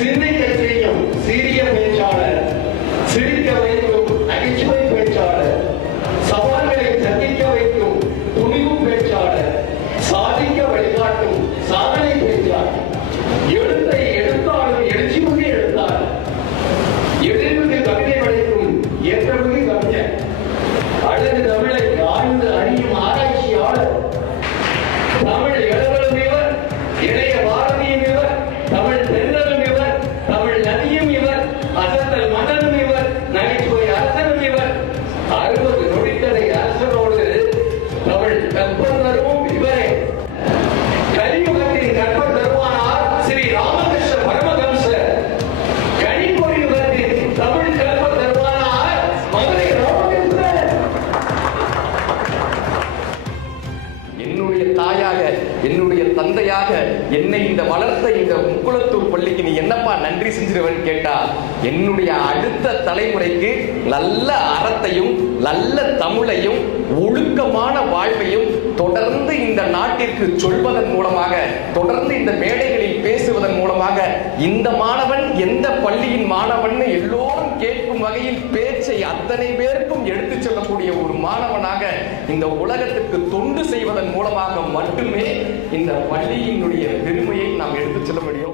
சிந்திக்க செய்யும் சீரிய பேச்சாளர், சிரிக்க வைக்கும் நகைச்சுவை பேச்சாளர், சவால்களை சந்திக்க வைக்கும் துணிவு பேச்சாளர், சாதிக்க வழிகாட்டும் சாதனை பேச்சாளர், எழுத்தை எடுத்தாலும் எழுச்சிமிகு எழுத்தாளர், எதிர்மிகு கவிதை படைக்கும் ஏற்றமிகு கவிஞர், அழகு தமிழை ஆழ்ந்து அறியும் ஆராய்ச்சியாளர், தமிழ் எழுவலும் இவர், இளைய பாரதியும் இவர், தமிழ் தென்றலும் இவர், தமிழ் நதியும் இவர், அசத்தல் மன்னனும் இவர், நகைச்சுவை அரசனும் இவர், 60 நொடித்தடை அரசனோடு தமிழ் கற்பர் தருவும் இவரே. கலியுகத்தின் கற்பர் தருவானார் ஸ்ரீ ராமகிருஷ்ண பரமஹம்சர். கணிப்பொறி யுகத்தின் தமிழ் கற்பர் தருவானார் மதுரை ராமகிருஷ்ணர். என்னுடைய தாயாக, என்னுடைய தந்தையாக என்னை இந்த வளர்த்த இந்த முக்குளத்தூர் பள்ளிக்கு நீ என்னப்பா நன்றி செஞ்சிருவன்னு கேட்டா, என்னுடைய அடுத்த தலைமுறைக்கு நல்ல அறத்தையும் நல்ல தமிழையும் ஒழுக்கமான வாழ்வையும் தொடர்ந்து இந்த நாட்டிற்கு சொல்வதன் மூலமாக, தொடர்ந்து இந்த மேடைகளில் பேசுவதன் மூலமாக, இந்த மாணவன் எந்த பள்ளியின் மாணவன் எல்லோரும் கேட்கும் வகையில் பேச்சை அத்தனை பேருக்கும் எடுத்து செல்லக்கூடிய ஒரு மாணவனாக இந்த உலகத்துக்கு தொண்டு செய்வதன் மூலமாக மட்டுமே இந்த பள்ளியினுடைய பெருமையை நாம் எடுத்து செல்ல முடியும்.